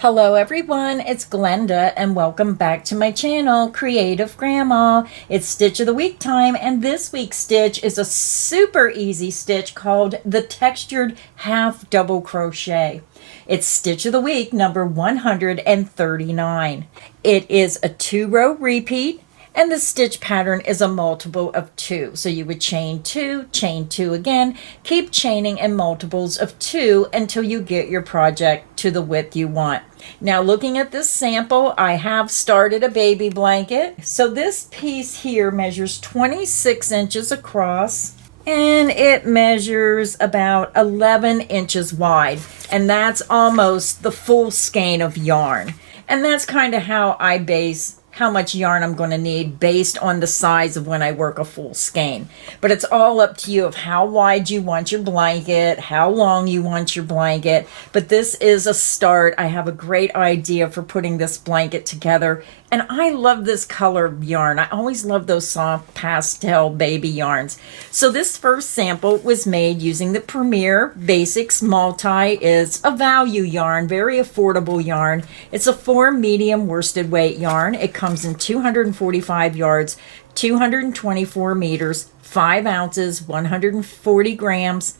Hello everyone, it's Glenda and welcome back to my channel, Creative Grandma. It's Stitch of the Week time, and this week's stitch is a super easy stitch called the Textured Half Double Crochet. It's Stitch of the Week number 139. It is a 2-row repeat, and the stitch pattern is a multiple of 2. So you would chain 2 again, keep chaining in multiples of 2 until you get your project to the width you want. Now looking at this sample, I have started a baby blanket. So this piece here measures 26 inches across and it measures about 11 inches wide, and that's almost the full skein of yarn. And that's kind of how I base how much yarn I'm going to need based on the size of when I work a full skein. But it's all up to you of how wide you want your blanket, how long you want your blanket. But this is a start. I have a great idea for putting this blanket together. And I love this color of yarn. I always love those soft pastel baby yarns. So this first sample was made using the Premier Basics Multi. It's a value yarn, very affordable yarn. It's a 4 medium worsted weight yarn. It comes in 245 yards, 224 meters, 5 ounces, 140 grams.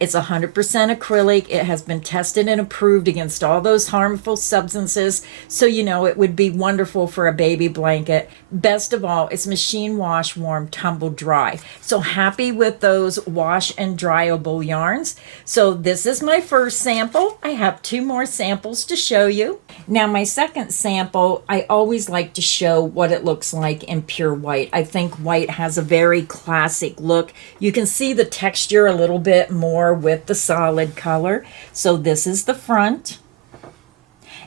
It's 100% acrylic. It has been tested and approved against all those harmful substances, so you know it would be wonderful for a baby blanket. Best of all, it's machine wash, warm, tumble dry. So happy with those wash and dryable yarns. So this is my first sample. I have 2 more samples to show you. Now my second sample, I always like to show what it looks like in pure white. I think white has a very classic look. You can see the texture a little bit more with the solid color. So this is the front,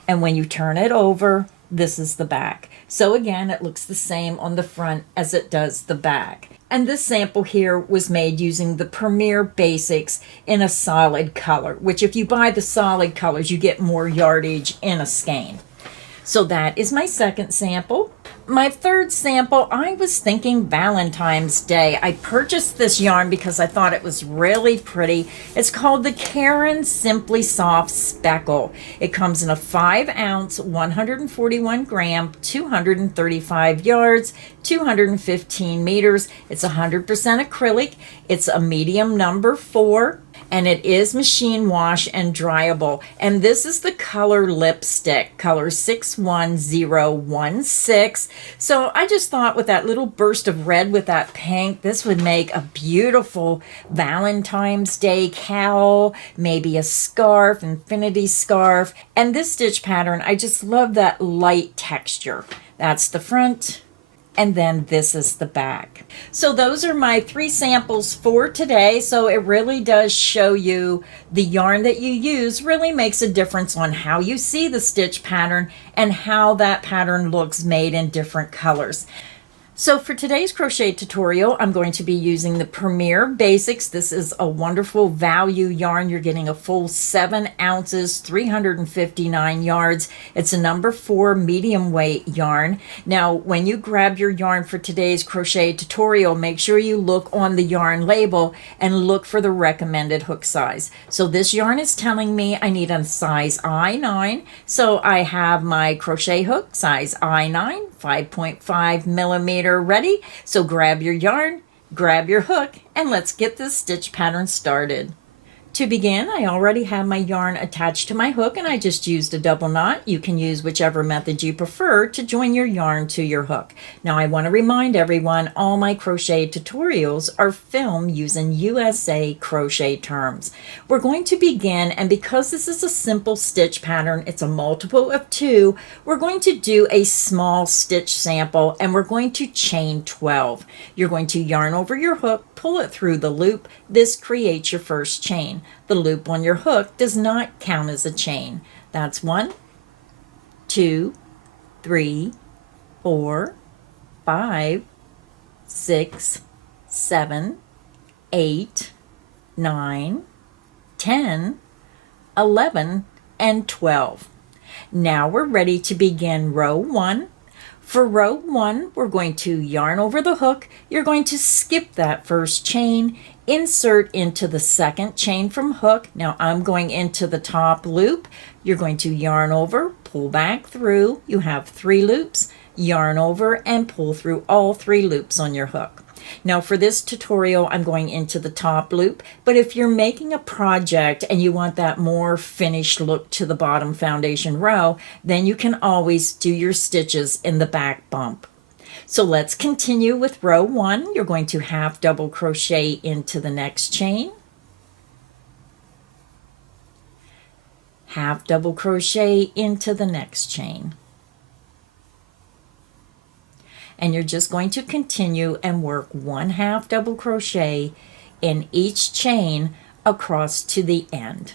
and when you turn it over, this is the back. So again, it looks the same on the front as it does the back. And this sample here was made using the Premier Basics in a solid color, which if you buy the solid colors, you get more yardage in a skein. So that is my second sample. My third sample, I was thinking Valentine's Day. I purchased this yarn because I thought it was really pretty. It's called the Karen Simply Soft Speckle. It comes in a 5 ounce, 141 gram, 235 yards, 215 meters. It's 100% acrylic. It's a medium number 4. And it is machine wash and dryable. And this is the color lipstick, color 61016. So I just thought with that little burst of red with that pink, this would make a beautiful Valentine's Day cowl, maybe a scarf, infinity scarf. And this stitch pattern, I just love that light texture. That's the front. And then this is the back. So those are my 3 samples for today. So it really does show you the yarn that you use really makes a difference on how you see the stitch pattern and how that pattern looks made in different colors. So for today's crochet tutorial, I'm going to be using the Premier Basics. This is a wonderful value yarn. You're getting a full 7 ounces, 359 yards. It's a number 4 medium weight yarn. Now, when you grab your yarn for today's crochet tutorial, make sure you look on the yarn label and look for the recommended hook size. So this yarn is telling me I need a size I9. So I have my crochet hook, size I9, 5.5 millimeter ready. So grab your yarn, grab your hook, and let's get this stitch pattern started. To begin, I already have my yarn attached to my hook and I just used a double knot. You can use whichever method you prefer to join your yarn to your hook. Now I want to remind everyone all my crochet tutorials are filmed using USA crochet terms. We're going to begin, and because this is a simple stitch pattern, it's a multiple of 2, we're going to do a small stitch sample and we're going to chain 12. You're going to yarn over your hook, pull it through the loop. This creates your first chain. The loop on your hook does not count as a chain. That's 1, 2, 3, 4, 5, 6, 7, 8, 9, 10, 11, and 12. Now we're ready to begin row 1. For row 1, we're going to yarn over the hook. You're going to skip that first chain, insert into the second chain from hook. Now I'm going into the top loop. You're going to yarn over, pull back through. You have 3 loops, yarn over and pull through all 3 loops on your hook. Now for this tutorial, I'm going into the top loop, but if you're making a project and you want that more finished look to the bottom foundation row, then you can always do your stitches in the back bump. So let's continue with row 1. You're going to half double crochet into the next chain, half double crochet into the next chain. And you're just going to continue and work 1 half double crochet in each chain across to the end.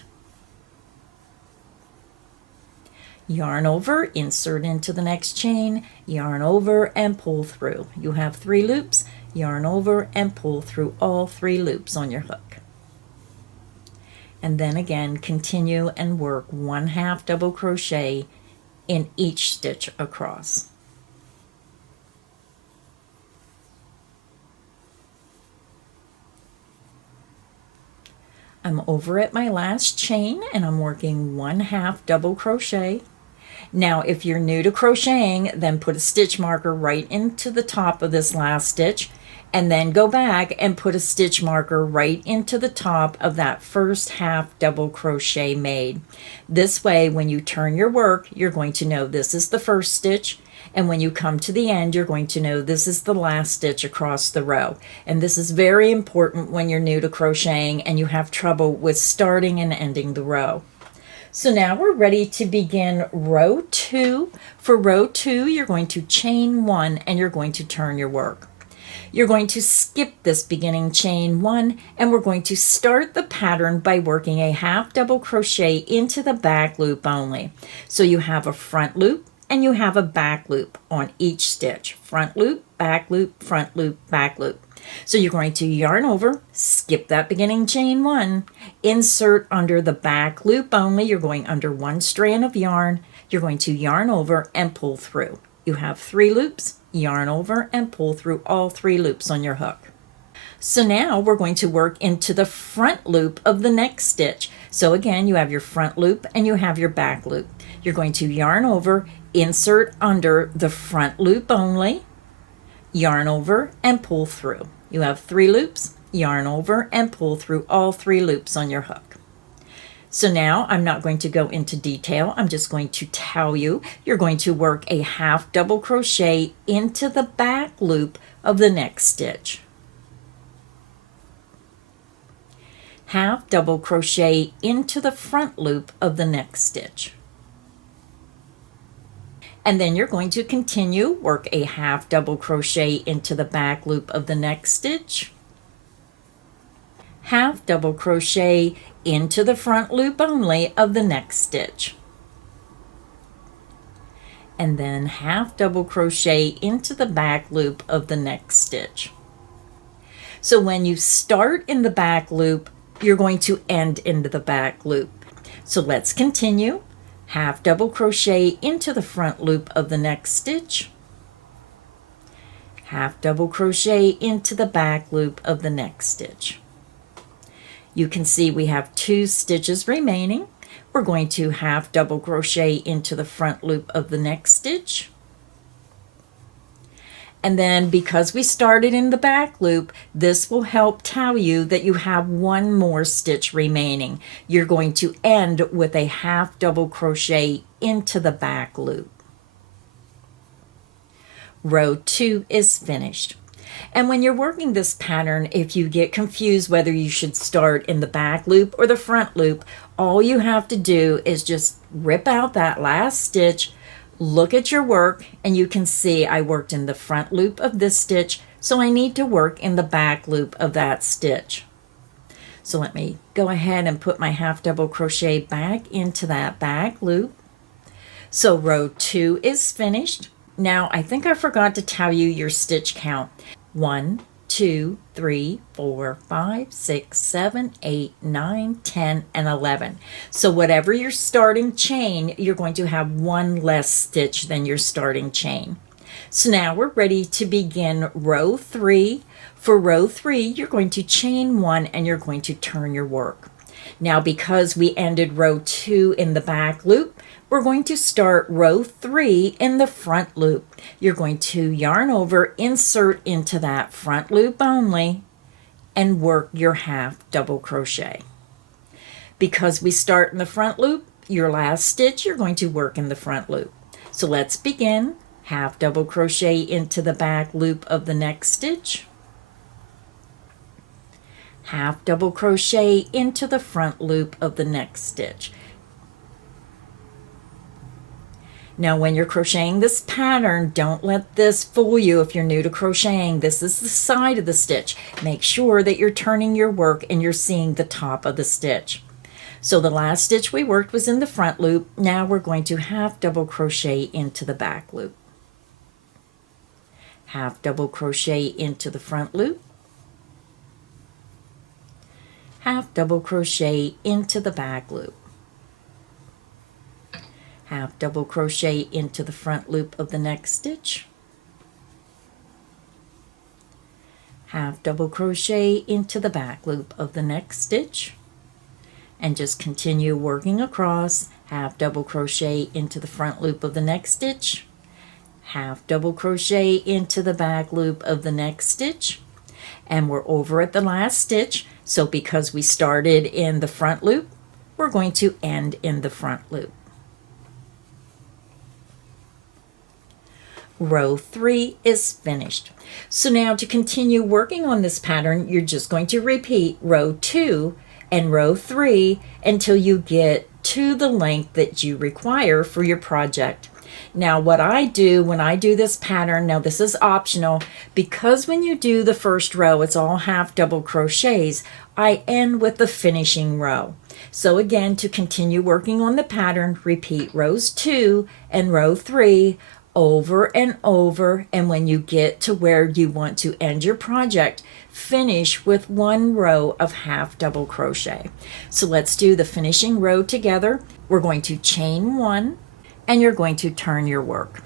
Yarn over, insert into the next chain, yarn over and pull through. You have 3 loops, yarn over and pull through all 3 loops on your hook. And then again, continue and work 1 half double crochet in each stitch across. I'm over at my last chain and I'm working 1 half double crochet. Now if you're new to crocheting, then put a stitch marker right into the top of this last stitch and then go back and put a stitch marker right into the top of that first half double crochet made. This way when you turn your work, you're going to know this is the first stitch, and when you come to the end, you're going to know this is the last stitch across the row. And this is very important when you're new to crocheting and you have trouble with starting and ending the row. So now we're ready to begin row 2. For row 2, you're going to chain 1 and you're going to turn your work. You're going to skip this beginning chain 1 and we're going to start the pattern by working a half double crochet into the back loop only. So you have a front loop and you have a back loop on each stitch. Front loop, back loop, front loop, back loop. So you're going to yarn over, skip that beginning chain 1, insert under the back loop only. You're going under 1 strand of yarn. You're going to yarn over and pull through. You have 3 loops, yarn over and pull through all 3 loops on your hook. So now we're going to work into the front loop of the next stitch. So again, you have your front loop and you have your back loop. You're going to yarn over, insert under the front loop only, yarn over and pull through. You have 3 loops, yarn over and pull through all 3 loops on your hook. So now I'm not going to go into detail. I'm just going to tell you, you're going to work a half double crochet into the back loop of the next stitch. Half double crochet into the front loop of the next stitch. And then you're going to continue, work a half double crochet into the back loop of the next stitch, half double crochet into the front loop only of the next stitch, and then half double crochet into the back loop of the next stitch. So when you start in the back loop, you're going to end into the back loop. So let's continue. Half double crochet into the front loop of the next stitch, half double crochet into the back loop of the next stitch. You can see we have 2 stitches remaining. We're going to half double crochet into the front loop of the next stitch. And then because we started in the back loop, this will help tell you that you have 1 more stitch remaining. You're going to end with a half double crochet into the back loop. Row 2 is finished. And when you're working this pattern, if you get confused whether you should start in the back loop or the front loop, all you have to do is just rip out that last stitch, look at your work, and you can see I worked in the front loop of this stitch, so I need to work in the back loop of that stitch. So let me go ahead and put my half double crochet back into that back loop. So row 2 is finished. Now I think I forgot to tell you your stitch count. 1, 2, 3, 4, 5, 6, 7, 8, 9, 10, and 11. So whatever your starting chain, you're going to have 1 less stitch than your starting chain. So now we're ready to begin row 3. For row 3, you're going to chain 1 and you're going to turn your work. Now because we ended row 2 in the back loop, we're going to start row 3 in the front loop. You're going to yarn over, insert into that front loop only, and work your half double crochet. Because we start in the front loop, your last stitch you're going to work in the front loop. So let's begin. Half double crochet into the back loop of the next stitch, half double crochet into the front loop of the next stitch. Now when you're crocheting this pattern, don't let this fool you if you're new to crocheting. This is the side of the stitch. Make sure that you're turning your work and you're seeing the top of the stitch. So the last stitch we worked was in the front loop. Now we're going to half double crochet into the back loop. Half double crochet into the front loop, half double crochet into the back loop, half double crochet into the front loop of the next stitch, half double crochet into the back loop of the next stitch, and just continue working across. Half double crochet into the front loop of the next stitch, half double crochet into the back loop of the next stitch, and we're over at the last stitch. So because we started in the front loop, we're going to end in the front loop. Row 3 is finished. So now to continue working on this pattern, you're just going to repeat row 2 and row 3 until you get to the length that you require for your project. Now what I do when I do this pattern, now this is optional, because when you do the first row it's all half double crochets, I end with the finishing row. So again, to continue working on the pattern, repeat rows 2 and row 3 over and over, and when you get to where you want to end your project, finish with 1 row of half double crochet. So let's do the finishing row together. We're going to chain 1 and you're going to turn your work.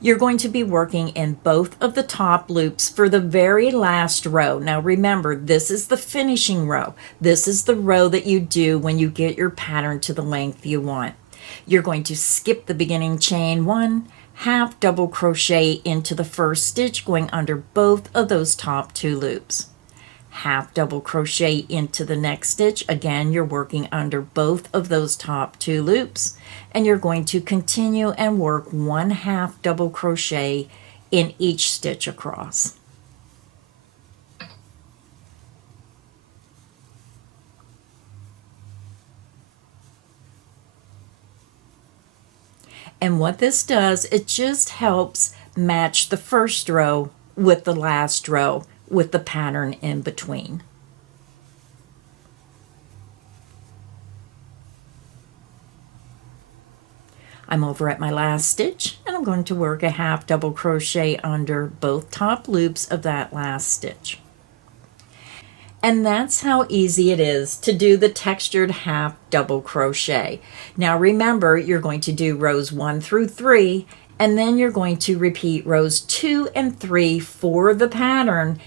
You're going to be working in both of the top loops for the very last row. Now remember, this is the finishing row. This is the row that you do when you get your pattern to the length you want. You're going to skip the beginning chain 1, half double crochet into the first stitch, going under both of those top 2 loops. Half double crochet into the next stitch. Again, you're working under both of those top 2 loops, and you're going to continue and work 1 half double crochet in each stitch across. And what this does, it just helps match the first row with the last row with the pattern in between. I'm over at my last stitch and I'm going to work a half double crochet under both top loops of that last stitch. And that's how easy it is to do the textured half double crochet. Now remember, you're going to do rows 1 through 3, and then you're going to repeat rows 2 and 3 for the pattern.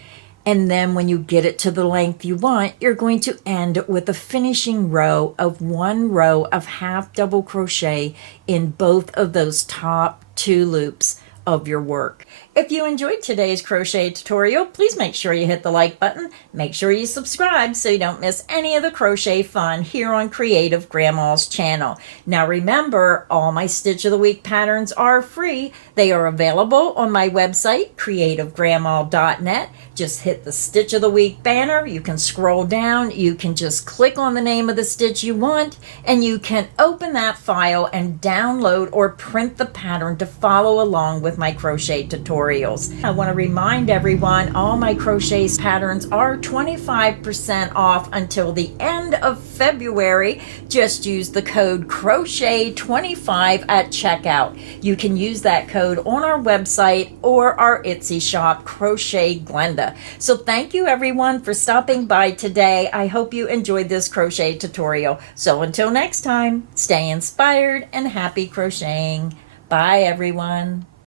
And then when you get it to the length you want, you're going to end with a finishing row of 1 row of half double crochet in both of those top 2 loops of your work. If you enjoyed today's crochet tutorial, please make sure you hit the like button. Make sure you subscribe so you don't miss any of the crochet fun here on Creative Grandma's channel. Now remember, all my Stitch of the Week patterns are free. They are available on my website, creativegrandma.net. Just hit the Stitch of the Week banner. You can scroll down. You can just click on the name of the stitch you want, and you can open that file and download or print the pattern to follow along with my crochet tutorials. I want to remind everyone, all my crochet patterns are 25% off until the end of February. Just use the code CROCHET25 at checkout. You can use that code on our website or our Etsy shop, Crochet Glenda. So thank you everyone for stopping by today. I hope you enjoyed this crochet tutorial. So until next time, stay inspired and happy crocheting. Bye everyone.